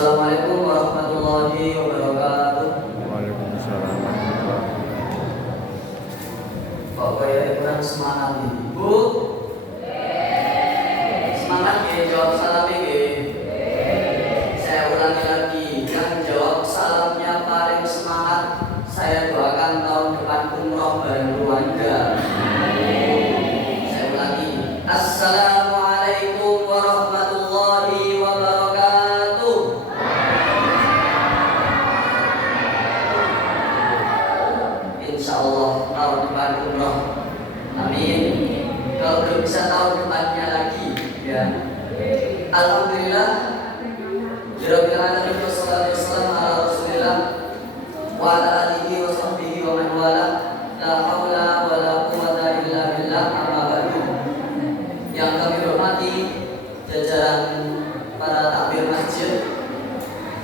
Assalamualaikum warahmatullahi wabarakatuh. Waalaikumsalam. Kok kayak kurang semangat nih, Bu? Semangat ya, jawab salam ini. Saya ulangi lagi, yang jawab salamnya paling semangat, saya doakan tahun depan umroh bareng keluarga. Saya ulangi, Assalamualaikum warahmatullahi wabarakatuh. Insya Allah tahun depan umroh, amin. Kalau belum bisa tahun depannya lagi, ya. Alhamdulillah. Rabbil alamin wassalatu wassalamu ala Rasulillah wa ala alihi wa sahbihi wa man wala. La haula wa la quwwata illa billah. Amma ba'du. Yang kami hormati jajaran para takmir masjid,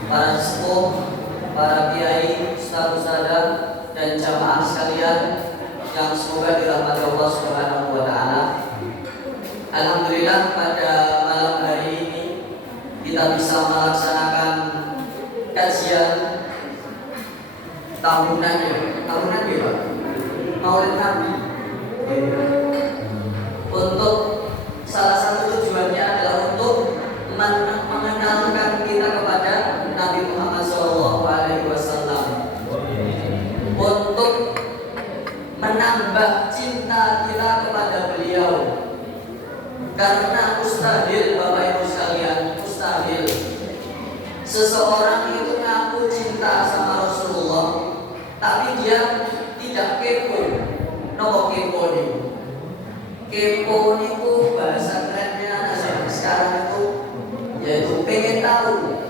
para sepuh, para kiai, ustaz-ustadzah dan jamaah sekalian yang semoga dirahmati Allah Subhanahu wa taala. Alhamdulillah pada malam hari ini kita bisa melaksanakan kajian tahunan ya, Pak? Maulid Nabi. Untuk salah satu tujuannya adalah untuk mengenalkan kita kepada Nabi Muhammad SAW, untuk menambah cinta kita kepada beliau. Karena mustahil, Bapak Ibu sekalian, mustahil seseorang itu ngaku cinta sama Rasulullah tapi dia tidak kepo. Nopo kepo nih? Kepo niku bahasa kerennya anak sekarang itu yaitu pengen tahu,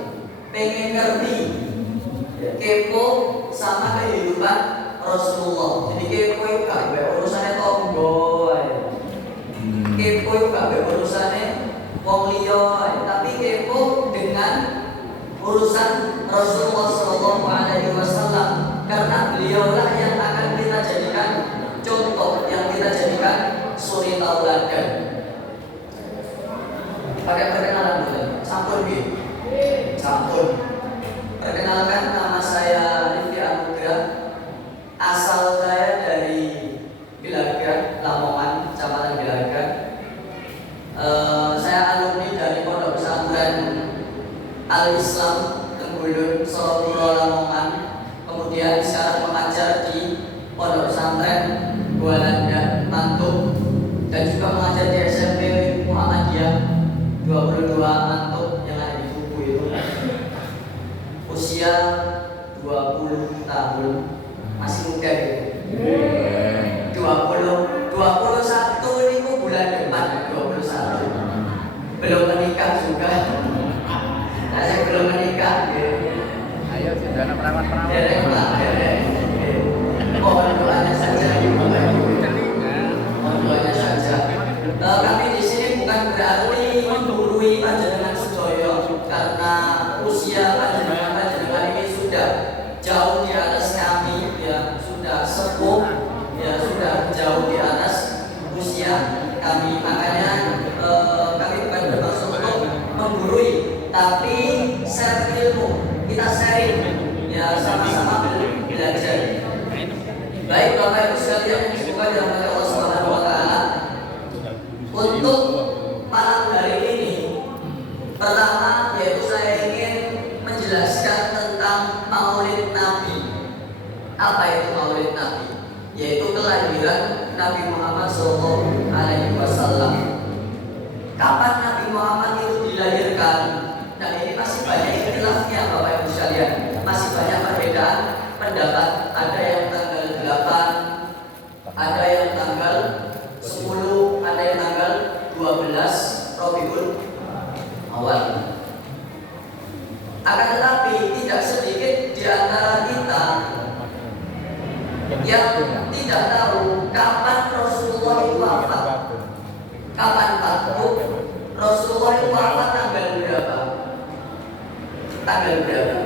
pengen ngerti. Kepo sama kehidupan Rasulullah. Jadi kepo itu gak urusannya tonggo, kepo itu gak urusannya wong liya, tapi kepo dengan urusan Rasulullah SAW, karena beliaulah yang akan kita jadikan contoh, yang kita jadikan suri tauladan. Pakai perkenalan dulu, sampun bi, sampun. Perkenalkan, nama saya Rifki Anugrah, asal saya dari Bilaga, Lamongan, Kecamatan Bilaga. Saya alumni dari Pondok Pesantren Al-Islam Tenggulun, Solo, Lamongan. Kemudian sekarang mengajar di Pondok Pesantren Bualanda, Mantuk, dan juga mengajar di SMP Muhammadiyah 22 Mantuk yang ada di Tugu itu. Usia 20 tahun, masih muda gitu. 21 ini bulan depan 21. Belum menikah juga. Saya belum menikah. Ayo sudah ada perawat-perawat. Mohon doanya saja. Mohon doanya saja. Kami di sini bukan berarti menggurui panjenengan sedaya, karena usia panjenengan ini sudah jauh di atas kami, ya sudah sepuh, ya sudah jauh di atas usia kami. Makanya kami bukan bermaksud untuk menggurui, tapi share ilmu, kita sharing, ya sama-sama belajar. Baik Bapak Ibu sekalian, semoga dirahmati Allah Subhanahu wa taala. Untuk malam hari ini, pertama yaitu saya ingin menjelaskan tentang Maulid Nabi. Apa itu Maulid Nabi? Yaitu kelahiran Nabi Muhammad SAW. Kapan Nabi Muhammad itu dilahirkan? Nah, ini masih banyak ikhtilafnya Bapak Ibu sekalian. Masih banyak perbedaan pendapat. Ada yang tanggal 8, ada yang tanggal 10, ada yang tanggal 12 Rabiul Awal. Akan tetapi tidak sedikit di antara kita yang tidak tahu kapan Rasulullah itu wafat. Kapan Pak? Rasulullah itu wafat tanggal berapa? Tanggal berapa?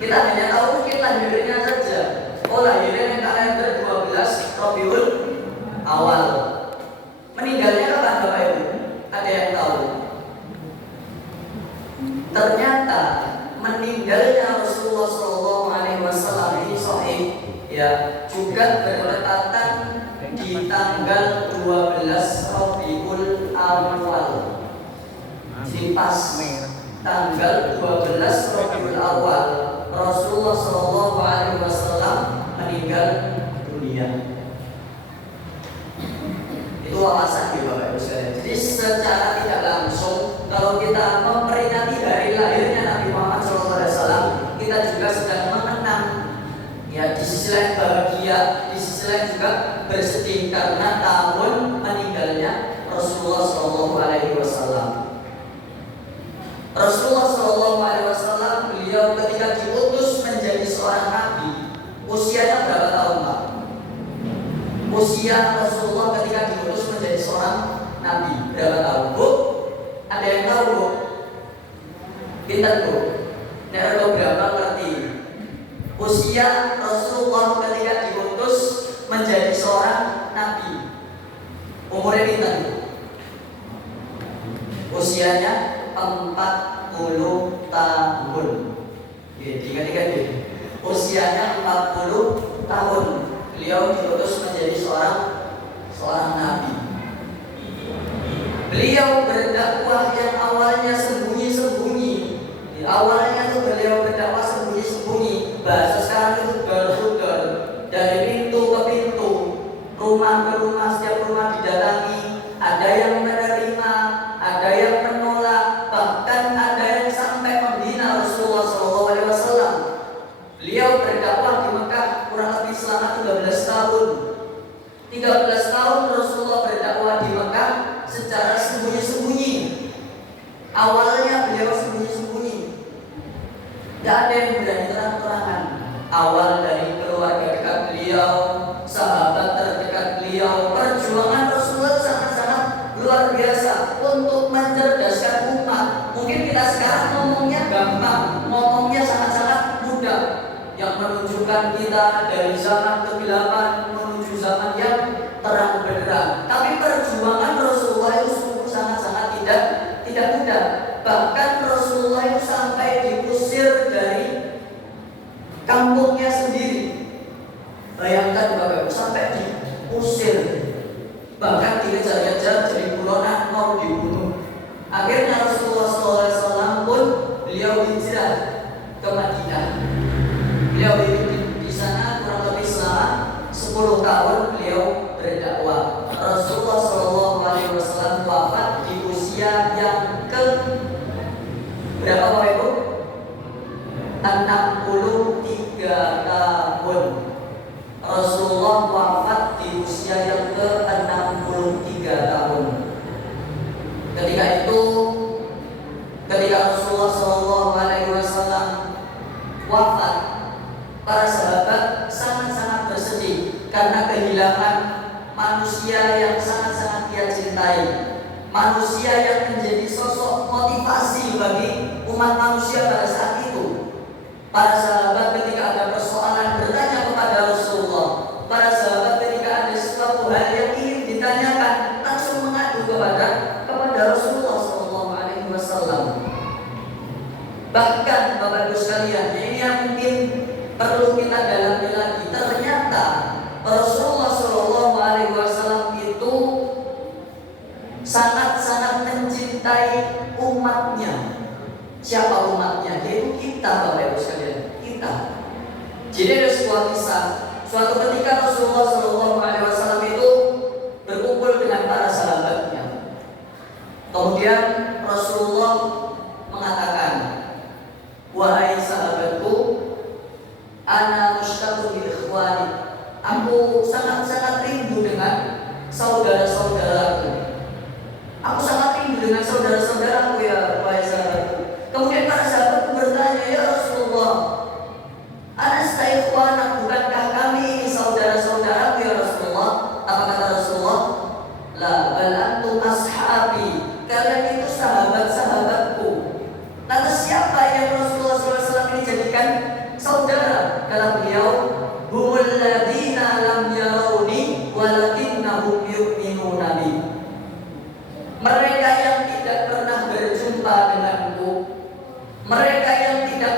Kita hanya tahu mungkin lahirnya saja. Oh, lahirnya kalender 12 Rabiul Awal. Meninggalnya kapan Bapak Ibu? Ada yang tahu? Ternyata meninggalnya Rasulullah SAW ini sahih ya, juga berdekatan di tanggal 12 Rabiul Awal. Jadi pas tanggal 12 Rabiul Awal Rasulullah SAW meninggal dunia. Itu alasannya Bapak Ibu sekalian. Jadi secara tidak langsung kalau kita memperingati hari lahirnya Nabi Muhammad SAW, kita juga sedang mengenang ya, di sisi lain bahagia, di sisi lain juga bersedih karena tahun meninggalnya Rasulullah SAW. Rasulullah SAW beliau ketika diutus menjadi seorang nabi, usianya berapa tahun Pak? Usia Rasulullah ketika diutus menjadi seorang nabi berapa tahun Bu? Ada yang tahu Bu? Pintar Bu? Nek tahu berapa ngerti? Usia Rasulullah ketika diutus menjadi seorang nabi, umurnya pintar Bu? Usianya 40 tahun. Tiga-tiga deh. Usianya 40 tahun. Beliau diutus menjadi seorang nabi. Beliau berdakwah yang awalnya sembunyi-sembunyi. Di awalnya tuh beliau berdakwah sembunyi-sembunyi. Bahasa sekarang itu door-to-door, dari pintu ke pintu, rumah ke rumah, setiap rumah didatangi. Ada yang menerima, ada yang menolak, bahkan ada yang sampai menghina Rasulullah SAW. Beliau berdakwah di Mekah kurang lebih selama 13 tahun. 13 tahun Rasulullah berdakwah di Mekah secara sembunyi-sembunyi. Awalnya beliau sembunyi-sembunyi, tidak ada yang berani terang-terangan. Awal dari keluarga dekat beliau, sahabat terdekat beliau, perjuangan Rasulullah sangat-sangat luar biasa untuk mencerdaskan umat. Mungkin kita sekarang ngomongnya gampang, ngomongnya sangat-sangat mudah, yang menunjukkan kita dari zaman kegelapan menuju zaman yang terang benderang. Tapi perjuangan Rasulullah itu sungguh sangat-sangat tidak mudah. Bahkan Rasulullah itu sampai diusir dari kampungnya sendiri. Bayangkan Bapak Ibu, sampai diusir, bahkan dikejar-kejar jadi buronan mau dibunuh. Akhirnya Rasulullah SAW pun beliau hijrah ke Madinah. Beliau hidup di sana kurang lebih selama 10 tahun beliau berdakwah. Rasulullah SAW wafat di usia yang ke berapa Bapak Ibu? 63 tahun. Rasulullah wafat di usia yang ke-63 tahun. Ketika itu, ketika Rasulullah SAW wafat, para sahabat sangat-sangat bersedih karena kehilangan manusia yang sangat-sangat dia cintai, manusia yang menjadi sosok motivasi bagi umat manusia pada saat itu. Para sahabat ketika ada persoalan bertanya kepada Rasulullah. Para sahabat ketika ada sesuatu hal yang ingin ditanyakan langsung mengadu kepada Rasulullah SAW. Bahkan Bapak Ibu sekalian, ini yang mungkin perlu kita dalami lagi. Ternyata Rasulullah SAW itu sangat-sangat mencintai umatnya. Siapa umatnya? Yaitu kita Bapak Ibu sekalian, kita. Jadi ada sebuah kisah. Suatu ketika Rasulullah SAW itu berkumpul dengan para sahabatnya. Kemudian Rasulullah mengatakan, wahai sahabatku, ana mushtaqun bi ikhwani. Aku sangat-sangat rindu dengan saudara-saudaraku. Aku sangat rindu dengan saudara-saudaraku ya wahai sahabatku. Kemudian para sahabat bertanya, ya Rasulullah, anastaikhwana, bukankah kami ini saudara-saudaraku ya Rasulullah? Apa kata Rasulullah? La bal antum ashabi, kalian itu sahabat-sahabatku. Lantas siapa yang Rasulullah SAW ini jadikan saudara? Kata beliau, humul ladina lam yarawni walakinnahum yu'minuna bi. Mereka yang tidak pernah berjumpa denganku, mereka yang tidak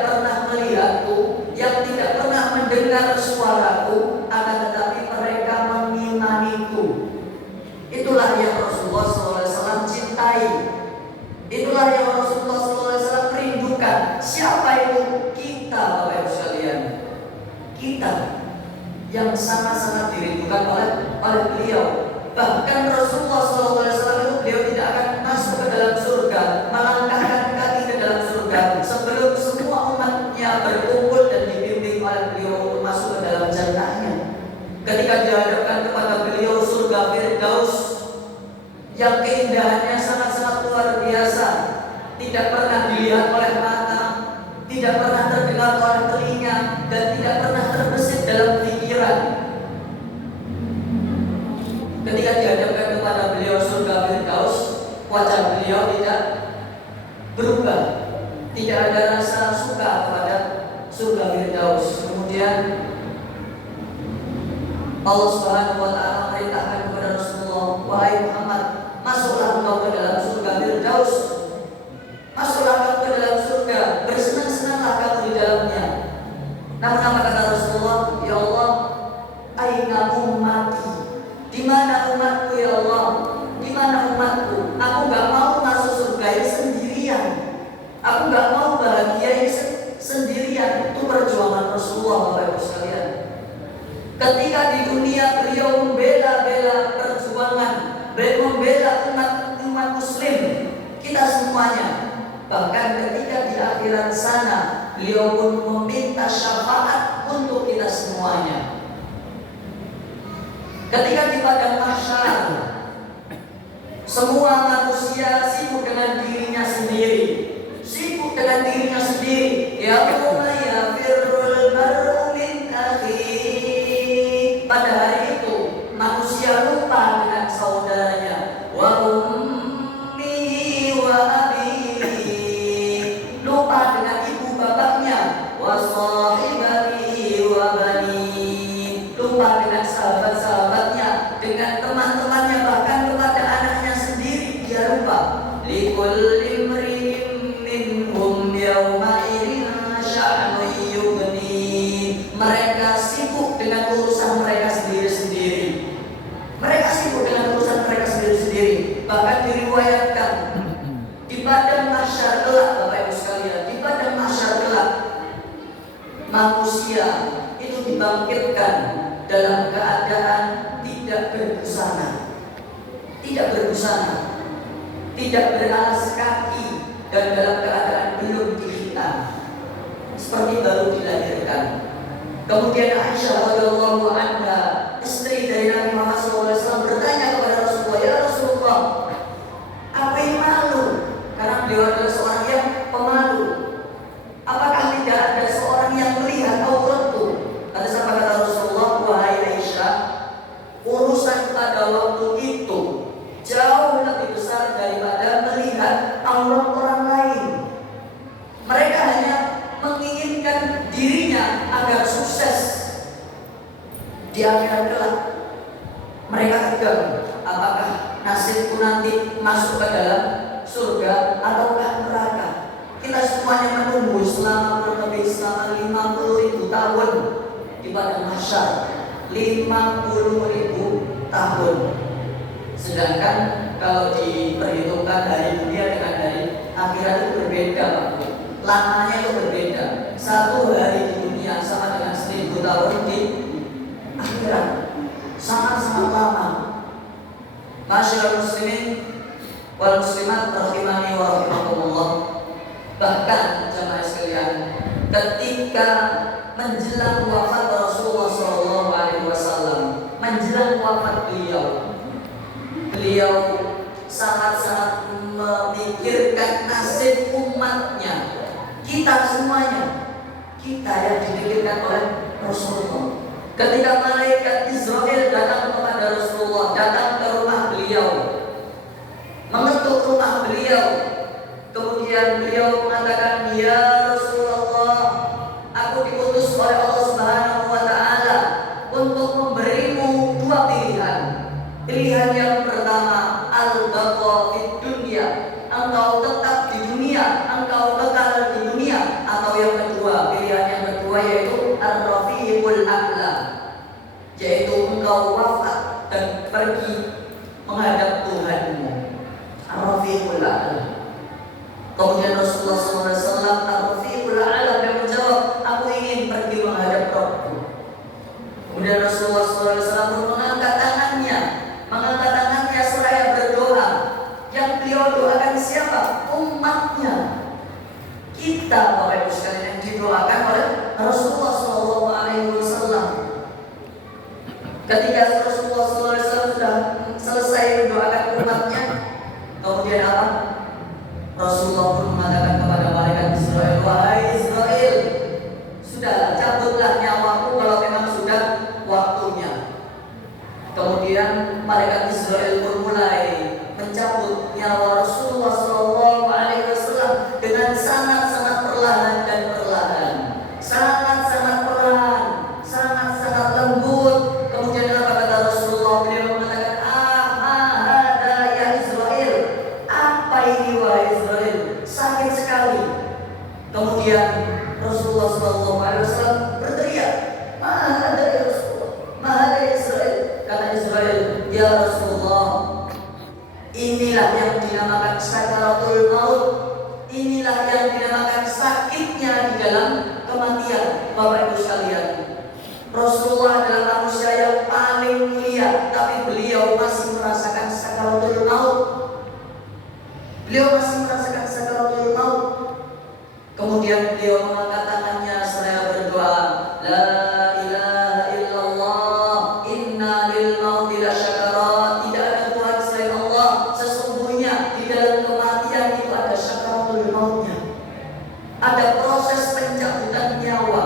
Siapa itu? Kita, Bapak Ibu sekalian. Kita yang sangat-sangat dirindukan oleh beliau. Bahkan Rasulullah SAW itu beliau tidak akan masuk ke dalam surga, melangkahkan kaki ke dalam surga sebelum semua umatnya berkumpul dan dibimbing oleh beliau untuk masuk ke dalam jannahnya. Ketika dihadapkan kepada beliau surga Firdaus yang keindahannya sangat-sangat luar biasa, tidak pernah dilihat oleh mata, tidak pernah terdengar oleh telinga, dan tidak pernah terbesit dalam pikiran. Ketika dihadapkan kepada beliau surga Firdaus, wajah beliau tidak berubah, tidak ada rasa suka kepada surga Firdaus. Kemudian Allah Subhanahu wa taala memerintahkan kepada Rasulullah, wahai Muhammad, masuklah engkau ke dalam surga Firdaus. Masuklah kamu ke dalam surga, bersenang-senanglah kamu di dalamnya. Namun apa kata Rasulullah? Ya Allah, aina ummati? Di mana umatku ya Allah? Di mana umatku? Aku gak mau masuk surga ini sendirian. Aku gak mau bahagia ini sendirian. Itu perjuangan Rasulullah, Bapak Ibu sekalian. Ketika di dunia beliau membela perjuangan, beliau membela umat muslim, kita semuanya. Bahkan ketika di akhirat sana, beliau pun meminta syafaat untuk kita semuanya. Ketika di padang mahsyar, semua manusia sibuk dengan dirinya sendiri, sibuk dengan dirinya sendiri. Ya umma firrul mar'u min akhi. Pada hari itu manusia lupa dengan saudaranya. Wa ummi wa abi, lupa dengan ibu bapaknya. Wa sahibati wa bani, lupa dengan sahabat-sahabatnya, dengan teman-temannya, bahkan kepada anaknya sendiri dia lupa. Likulli imri'in minhum yawma idzin sya'nun yughni. Mereka sibuk dengan urusan mereka sendiri-sendiri. Mereka sibuk dengan urusan mereka sendiri-sendiri. Bahkan diriwayatkan di padang mahsyar kelak, Bapak Ibu sekalian, di padang mahsyar kelak manusia itu dibangkitkan dalam keadaan tidak berbusana, tidak beralas kaki, dan dalam keadaan belum dihitan, seperti baru dilahirkan. Kemudian Aisyah radhiyallahu anha, istri dari Nabi Muhammad SAW, bertanya kepada Rasulullah, ya Rasulullah, apa yang malu? Karena beliau adalah seorang yang pemalu. Apakah tidak ada seorang yang melihat auratku? Kata Rasulullah, wahai Aisyah, urusan pada waktu itu jauh lebih besar daripada melihat aurat orang lain. Mereka hanya menginginkan dirinya agar sukses di akhirat kelak. Mereka tegang, apakah nasibku nanti masuk ke dalam surga ataukah neraka? Kita semuanya menunggu selama kurang lebih 50.000 tahun di padang mahsyar, 50.000 tahun. Sedangkan kalau diperhitungkan dari dunia dengan dari akhirat itu berbeda, Pak. Lamanya itu berbeda. Satu hari di dunia sama dengan 1000 tahun di akhirat. Sangat-sangat lama. Masyaallah muslimin wal muslimat rahimani wa rahimakumullah. Bahkan jemaah sekalian, ketika menjelang wafat Rasulullah SAW, menjelang wafat beliau sangat-sangat memikirkan nasib umatnya. Kita semuanya, kita yang dipikirkan oleh Rasulullah. Ketika malaikat Israel datang kepada Rasulullah, datang ke rumah beliau, mengetuk rumah beliau, kemudian beliau mengatakan, ya Rasulullah, aku diutus oleh Allah Subhanahu wa taala untuk memberimu dua pilihan. Pilihan yang pertama, al-baqa fid dunya, engkau tetap di dunia, engkau kekal di dunia. Atau yang kedua, pilihan yang kedua yaitu ar-rafiqul a'la, yaitu engkau wafat dan pergi menghadap Tuhanmu. Ar-rafiqul a'la. Kemudian Rasulullah SAW, ar-rafiq kita Bapak Ibu sekalian yang didoakan oleh Rasulullah SAW. Ketika Rasulullah SAW sudah selesai mendoakan umatnya, kemudian apa? Rasulullah pun mengatakan kepada malaikat Israel, wahai Israel, sudahlah cabutlah nyawaku kalau memang sudah waktunya. Kemudian malaikat Israel pun mulai mencabut nyawa Rasulullah SAW dengan sangat-sangat perlahan dan perlahan, sangat-sangat perlahan, sangat-sangat lembut. Kemudian apa kata Rasulullah? Beliau mengatakan, ada ya Israel, apa ini wahai Israel? Sakit sekali. Kemudian Rasulullah SAW berteriak, ada ya Rasulullah, ada ya Israel. Kata Israel, ya Rasulullah, inilah yang dinamakan sakaratul maut. Inilah yang dinamakan sakitnya di dalam kematian. Bapak Ibu sekalian, Rasulullah adalah manusia yang paling mulia, tapi beliau masih merasakan sakaratul maut. Beliau masih merasakan sakaratul maut. Kemudian beliau mengangkat tangannya seraya berdoa, la ilaha illallah, inna lil mauti lasyakarat. Tidak ada Tuhan selain Allah. Sesungguhnya di dalam kematian itu ada syakaratul mautnya. Ada proses pencabutan nyawa.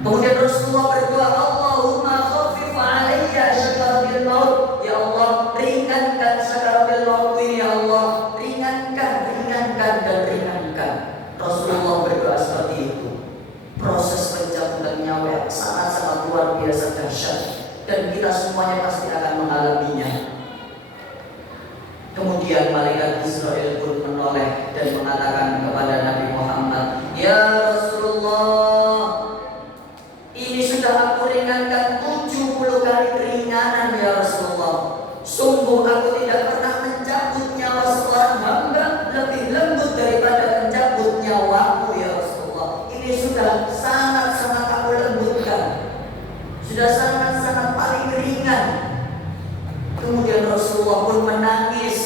Kemudian Rasulullah berdoa, Allahumma khaffif alayya syakaratul maut. Ya Allah, ringankan syakaratul maut ini ya Allah. Ringankan dan ringankan. Rasulullah berdoa seperti itu. Proses pencabutan nyawa yang sangat-sangat luar biasa dahsyat, dan kita semuanya pasti akan mengalaminya. Kemudian malaikat Israel pun menoleh dan mengatakan kepada Nabi Muhammad, ya Rasulullah, ini sudah aku ringankan 70 kali keringanan ya Rasulullah. Sungguh aku tidak pernah mencabut nyawa seorang hamba lebih lembut daripada mencabut nyawamu ya Rasulullah. Ini sudah sangat-sangat aku lembutkan, sudah sangat-sangat paling ringan. Kemudian Rasulullah pun menangis.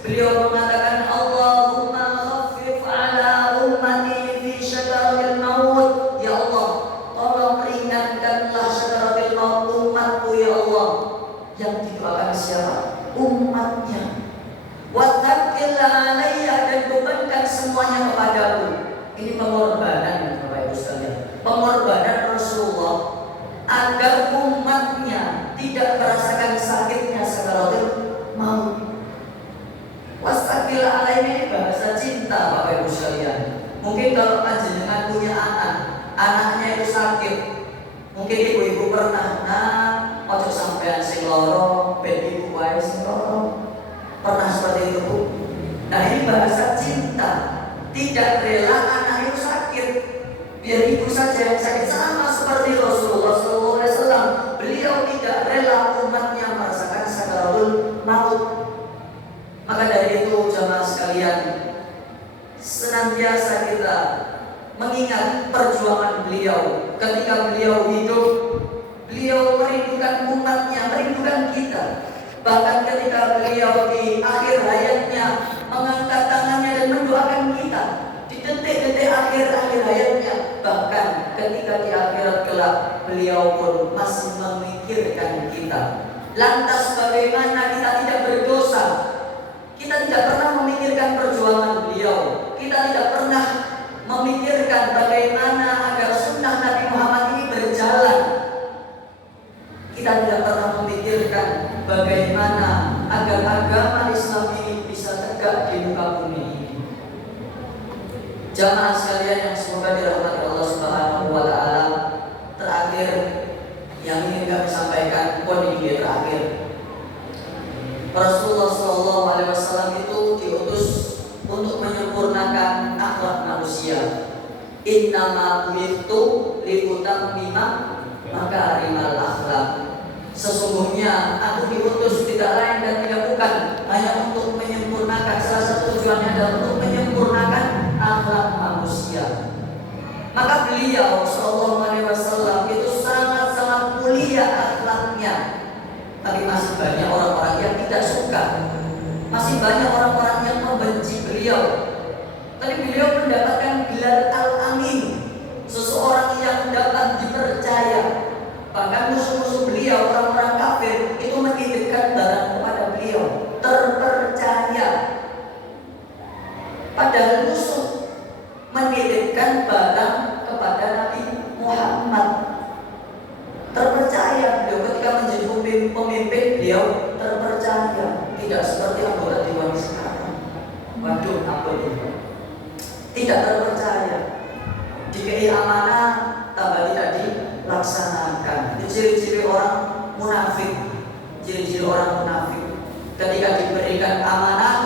Beliau mengatakan, Allahumma khaffif ala ummati fi syakaratil maut. Ya Allah, tolong ringankanlah syakaratil maut umatku ya Allah. Yang didoakan siapa? Umatnya. Wattaqqil alayya, dan bebankan semuanya kepadaku. Ini pengorbanan Bapak Ibu sekalian. Pengorbanan Rasulullah agar umatnya tidak merasakan sakitnya sakaratul maut. Wattaqqil alayya ini bahasa cinta Bapak Ibu sekalian. Mungkin kalau panjenengan punya anak, anaknya itu sakit, mungkin ibu-ibu pernah, ojo sampean sing loro, ben ibu wae sing loro. Pernah seperti itu, Bu? Nah, ini bahasa cinta. Tidak rela anak itu sakit, biar ibu saja yang sakit. Sama seperti Rasulullah SAW. Beliau tidak rela umatnya merasakan sakaratul maut. Maka dari itu jamaah sekalian, senantiasa kita mengingat perjuangan beliau. Ketika beliau hidup, beliau merindukan umatnya, merindukan kita. Bahkan ketika beliau di akhir hayatnya mengangkat tangannya dan mendoakan kita di detik-detik akhir hayatnya. Bahkan ketika di akhirat kelak, beliau pun masih memikirkan kita. Lantas bagaimana kita tidak berdosa? Kita tidak pernah memikirkan perjuangan beliau. Kita tidak pernah memikirkan bagaimana agar sunnah Nabi Muhammad ini berjalan. Kita tidak pernah memikirkan bagaimana agar agama Islam ini bisa tegak di muka bumi ini. Jamaah sekalian yang semoga dirahmati Allah Subhanahu wa Ta'ala, terakhir yang ingin kami sampaikan, kondisi terakhir. Rasulullah SAW itu diutus untuk menyempurnakan akhlak manusia. Innama bu'ithtu liutammima makarimal akhlak. Sesungguhnya aku diutus tidak lain dan tidak bukan hanya untuk menyempurnakan, salah satu tujuannya adalah untuk menyempurnakan akhlak manusia. Maka beliau SAW itu sangat-sangat mulia akhlaknya. Tapi masih banyak orang-orang yang tidak suka, masih banyak orang-orang yang membenci beliau. Tapi beliau mendapatkan menitipkan barang kepada Nabi Muhammad. Terpercaya beliau ketika menjadi pemimpin, beliau terpercaya, tidak seperti anggota dewan sekarang. Waduh, apa itu? Tidak terpercaya, dikei amanah tambah tidak dilaksanakan. Itu ciri-ciri orang munafik. Ciri-ciri orang munafik, ketika diberikan amanah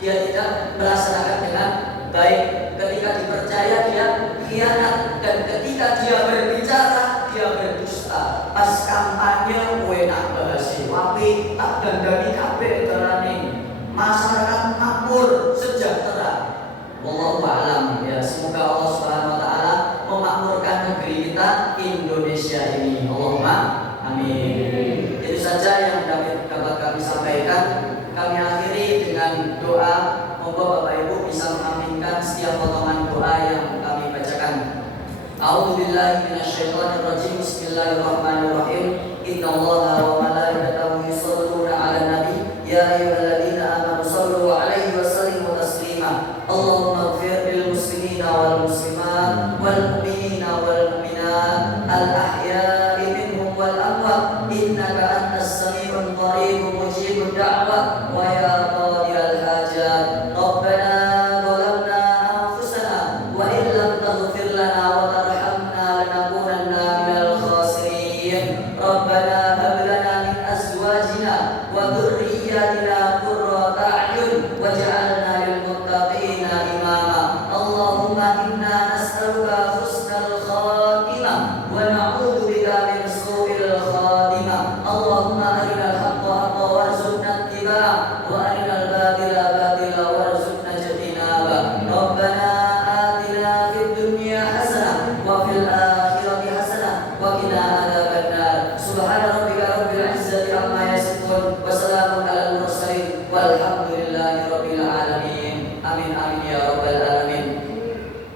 dia tidak melaksanakan dengan baik, ketika dipercaya dia khianat, dan ketika dia berbicara dia berdusta. Pas kampanye kowe nak bahas wapi tak dandani kabeh dalane, masyarakat makmur sejahtera. Wallahu a'lam. Ya, semoga Allah Subhanahu wa taala memakmurkan negeri kita Indonesia ini. Allahumma amin. Itu saja yang dapat kami sampaikan. Kami akhiri dengan doa. Moga Bapak Ibu bisa mengaminkan setiap potongan doa yang kami bacakan. A'udzubillahi minasyaitonirrajim. Bismillahirrahmanirrahim. Innallaha wa malaikatahu yusholluna 'alan nabi ya ayyuhalladzina amanu shallu 'alaihi wa sallimu taslima. Allahumma ighfir lil muslimina wal muslimat wal mu'minina wal mu'minat al ahya'i minhum wal amwat innaka antas sami'ul qarib mujibud da'wah wa ya qadiyal hajat. Rabbana zalamna anfusana wa in lam taghfir lana wa tarhamna lanakunanna minal khasirin. Rabbana hab lana min azwajina wa dhurriyyatina qurrata a'yun waj'alna lil muttaqina imama. Allahumma inna nas'aluka husnal khatimah wa na'udzu bika min su'il khatimah. Allahumma arinal haqqa haqqan warzuqna ittiba'ah wa arinal batila batila warzuqna ijtinaba. Rabbana atina fid dunya hasanah wa fil akhirati hasanah wa qina adzabannar. Subhana rabbika rabbil izzati amma yasifun wa salamun alal mursalin walhamdulillahi rabbil alamin. Amin amin ya rabbal alamin.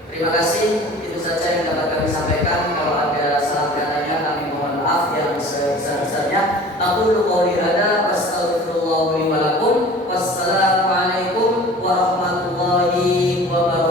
Terima kasih, itu saja yang dapat kami sampaikan. Kalau ada salah katanya kami mohon maaf yang sebesar-besarnya. Aqulu qouli hadza wa astaghfirullah li wa lakum. Wassalamualaikum warahmatullahi wabarakatuh.